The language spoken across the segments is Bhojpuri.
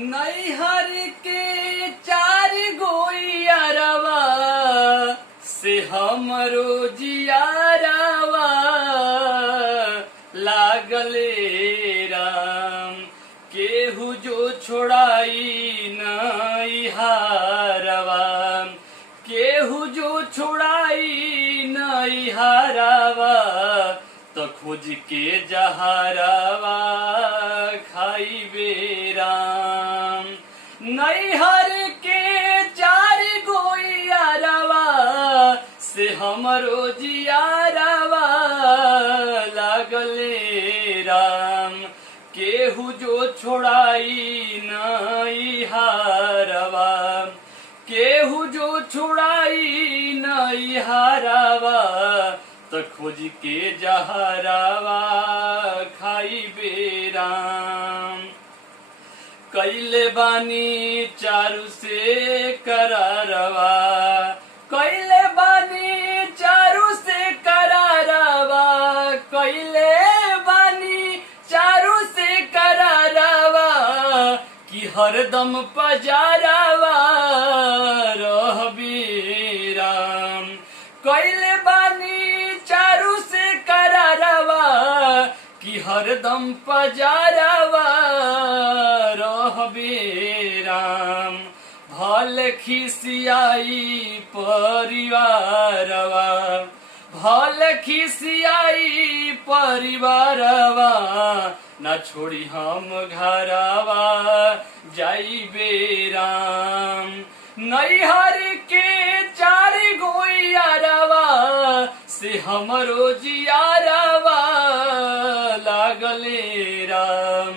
नैहर के चार गोइयारवा से हमरो जियारवा लागले राम। केहू जो छोड़ाई नैहरवा, केहू जो छोड़ाई नैहरवा, तो खोज के जहरवा खाइबे राम। नैहर के चार गोइयारवा से हमरो जियारवा लागले राम। केहू जो छोड़ाई नैहरवा, केहू जो छोड़ाई नैहरवा, तो खोज के जहरवा खाइबे राम। कैले बानी चारू से करारवा, कैले बानी चारू से करारवा, कैले बानी चारू से करारवा, कि हरदम पजारवा रहबे राम। कैले बानी चारू से करारवा, कि हरदम पजारवा रहबे राम। भल खिसियाई परिवारवा, भल खिसियाई परिवारवा, ना छोड़ी हम घरवा जाइबे राम। नैहर के चार गोइयारवा से हमरो जियारवा लागले राम।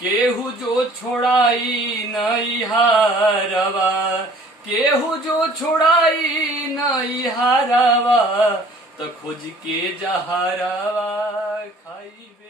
केहू जो छोड़ाई नैहरवा, केहू जो छोड़ाई नैहरवा, तो खोज के जहरवा खाइबे।